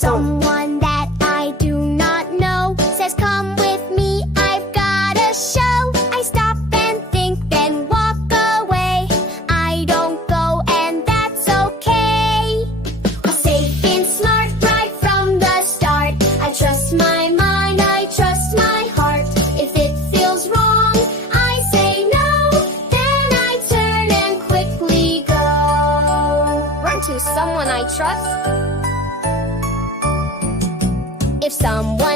Someone that I do not know says, "Come with me, I've got a show." I stop and think, then walk away. I don't go, and that's okay. I'm safe and smart right from the start. I trust my mind, I trust my heart. If it feels wrong, I say no. Then I turn and quickly go. Run to someone I trust. If someone